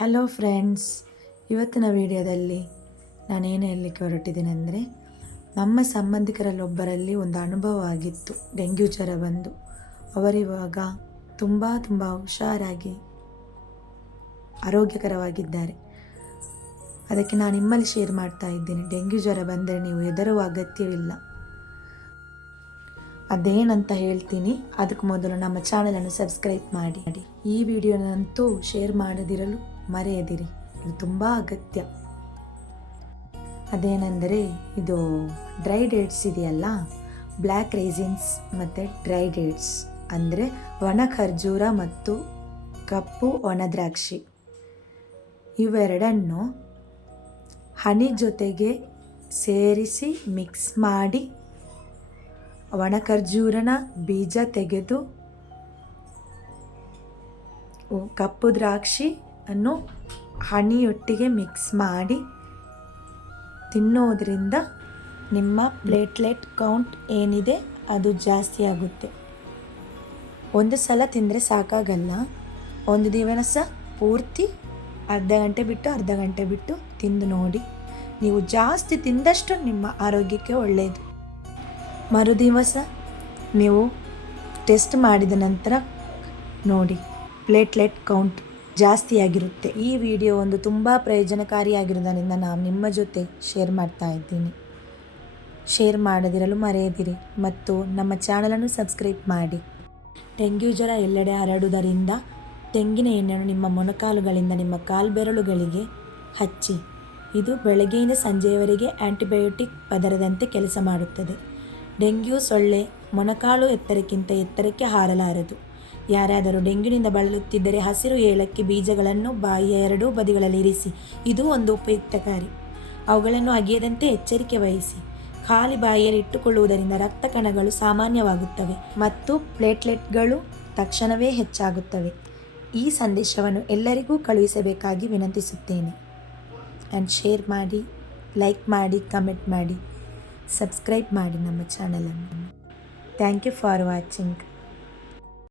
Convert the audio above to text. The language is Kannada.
ಹಲೋ ಫ್ರೆಂಡ್ಸ್ ಇವತ್ತಿನ ವಿಡಿಯೋದಲ್ಲಿ ನಾನೇನು ಹೇಳಲಿಕ್ಕೆ ಹೊರಟಿದ್ದೀನಿ ಅಂದರೆ, ನಮ್ಮ ಸಂಬಂಧಿಕರಲ್ಲೊಬ್ಬರಲ್ಲಿ ಒಂದು ಅನುಭವ ಆಗಿತ್ತು, ಡೆಂಗ್ಯೂ ಜ್ವರ ಬಂದು. ಅವರಿವಾಗ ತುಂಬ ತುಂಬ ಹುಷಾರಾಗಿ ಆರೋಗ್ಯಕರವಾಗಿದ್ದಾರೆ. ಅದಕ್ಕೆ ನಾನು ನಿಮ್ಮಲ್ಲಿ ಶೇರ್ ಮಾಡ್ತಾ ಇದ್ದೀನಿ, ಡೆಂಗ್ಯೂ ಜ್ವರ ಬಂದರೆ ನೀವು ಹೆದರುವ ಅಗತ್ಯವಿಲ್ಲ. ಅದೇನಂತ ಹೇಳ್ತೀನಿ, ಅದಕ್ಕೆ ಮೊದಲು ನಮ್ಮ ಚಾನಲನ್ನು ಸಬ್ಸ್ಕ್ರೈಬ್ ಮಾಡಿ. ಈ ವಿಡಿಯೋನಂತೂ ಶೇರ್ ಮಾಡದಿರಲು ಮರೆಯದಿರಿ. ಇದು ತುಂಬ ಅಗತ್ಯ. ಅದೇನೆಂದರೆ, ಇದು ಡ್ರೈ ಡೇಟ್ಸ್ ಇದೆಯಲ್ಲ? ಬ್ಲ್ಯಾಕ್ ರೈಸಿನ್ಸ್ ಮತ್ತು ಡ್ರೈ ಡೇಟ್ಸ್ ಅಂದರೆ ಒಣ ಖರ್ಜೂರ ಮತ್ತು ಕಪ್ಪು ಒಣ ದ್ರಾಕ್ಷಿ. ಇವೆರಡನ್ನು ಹನಿ ಜೊತೆಗೆ ಸೇರಿಸಿ ಮಿಕ್ಸ್ ಮಾಡಿ ಒಣ ಖರ್ಜೂರನ ಬೀಜ ತೆಗೆದು ಕಪ್ಪು ದ್ರಾಕ್ಷಿ ಅನ್ನು ಹನಿಯೊಟ್ಟಿಗೆ ಮಿಕ್ಸ್ ಮಾಡಿ ತಿನ್ನೋದ್ರಿಂದ ನಿಮ್ಮ ಪ್ಲೇಟ್ಲೆಟ್ ಕೌಂಟ್ ಏನಿದೆ ಅದು ಜಾಸ್ತಿ ಆಗುತ್ತೆ. ಒಂದು ಸಲ ತಿಂದರೆ ಸಾಕಾಗಲ್ಲ. ಒಂದು ದಿವಸ ಪೂರ್ತಿ ಅರ್ಧ ಗಂಟೆ ಬಿಟ್ಟು ಅರ್ಧ ಗಂಟೆ ಬಿಟ್ಟು ತಿಂದು ನೋಡಿ. ನೀವು ಜಾಸ್ತಿ ತಿಂದಷ್ಟು ನಿಮ್ಮ ಆರೋಗ್ಯಕ್ಕೆ ಒಳ್ಳೆಯದು ಮರುದಿವಸ ನೀವು ಟೆಸ್ಟ್ ಮಾಡಿದ ನಂತರ ನೋಡಿ. ಪ್ಲೇಟ್ಲೆಟ್ ಕೌಂಟ್ ಜಾಸ್ತಿಯಾಗಿರುತ್ತೆ. ಈ ವಿಡಿಯೋ ಒಂದು ತುಂಬ ಪ್ರಯೋಜನಕಾರಿಯಾಗಿರೋದರಿಂದ ನಾನು ನಿಮ್ಮ ಜೊತೆ ಶೇರ್ ಮಾಡ್ತಾ ಇದ್ದೀನಿ. ಶೇರ್ ಮಾಡದಿರಲು ಮರೆಯದಿರಿ ಮತ್ತು ನಮ್ಮ ಚಾನಲನ್ನು ಸಬ್ಸ್ಕ್ರೈಬ್ ಮಾಡಿ. ಡೆಂಗ್ಯೂ ಜ್ವರ ಎಲ್ಲೆಡೆ ಹರಡುವುದರಿಂದ ತೆಂಗಿನ ಎಣ್ಣೆಯನ್ನು ನಿಮ್ಮ ಮೊಣಕಾಲುಗಳಿಂದ ನಿಮ್ಮ ಕಾಲ್ಬೆರಳುಗಳಿಗೆ ಹಚ್ಚಿ. ಇದು ಬೆಳಗ್ಗೆಯಿಂದ ಸಂಜೆಯವರೆಗೆ ಆ್ಯಂಟಿಬಯೋಟಿಕ್ ಪದರದಂತೆ ಕೆಲಸ ಮಾಡುತ್ತದೆ. ಡೆಂಗ್ಯೂ ಸೊಳ್ಳೆ ಮೊಣಕಾಲು ಎತ್ತರಕ್ಕಿಂತ ಎತ್ತರಕ್ಕೆ ಹಾರಲಾರದು. ಯಾರಾದರೂ ಡೆಂಗ್ಯೂನಿಂದ ಬಳಲುತ್ತಿದ್ದರೆ ಹಸಿರು ಏಲಕ್ಕಿ ಬೀಜಗಳನ್ನು ಬಾಯಿಯ ಎರಡೂ ಬದಿಗಳಲ್ಲಿ ಇರಿಸಿ. ಇದು ಒಂದು ಉಪಯುಕ್ತಕಾರಿ ಅವುಗಳನ್ನು ಅಗೆಯದಂತೆ ಎಚ್ಚರಿಕೆ ವಹಿಸಿ. ಖಾಲಿ ಬಾಯಿಯಲ್ಲಿ ಇಟ್ಟುಕೊಳ್ಳುವುದರಿಂದ ರಕ್ತ ಕಣಗಳು ಸಾಮಾನ್ಯವಾಗುತ್ತವೆ ಮತ್ತು ಪ್ಲೇಟ್ಲೆಟ್ಗಳು ತಕ್ಷಣವೇ ಹೆಚ್ಚಾಗುತ್ತವೆ. ಈ ಸಂದೇಶವನ್ನು ಎಲ್ಲರಿಗೂ ಕಳುಹಿಸಬೇಕಾಗಿ ವಿನಂತಿಸುತ್ತೇನೆ. ಆ್ಯಂಡ್ ಶೇರ್ ಮಾಡಿ ಲೈಕ್ ಮಾಡಿ ಕಮೆಂಟ್ ಮಾಡಿ ಸಬ್ಸ್ಕ್ರೈಬ್ ಮಾಡಿ ನಮ್ಮ ಚಾನಲನ್ನು ಥ್ಯಾಂಕ್ ಯು ಫಾರ್ ವಾಚಿಂಗ್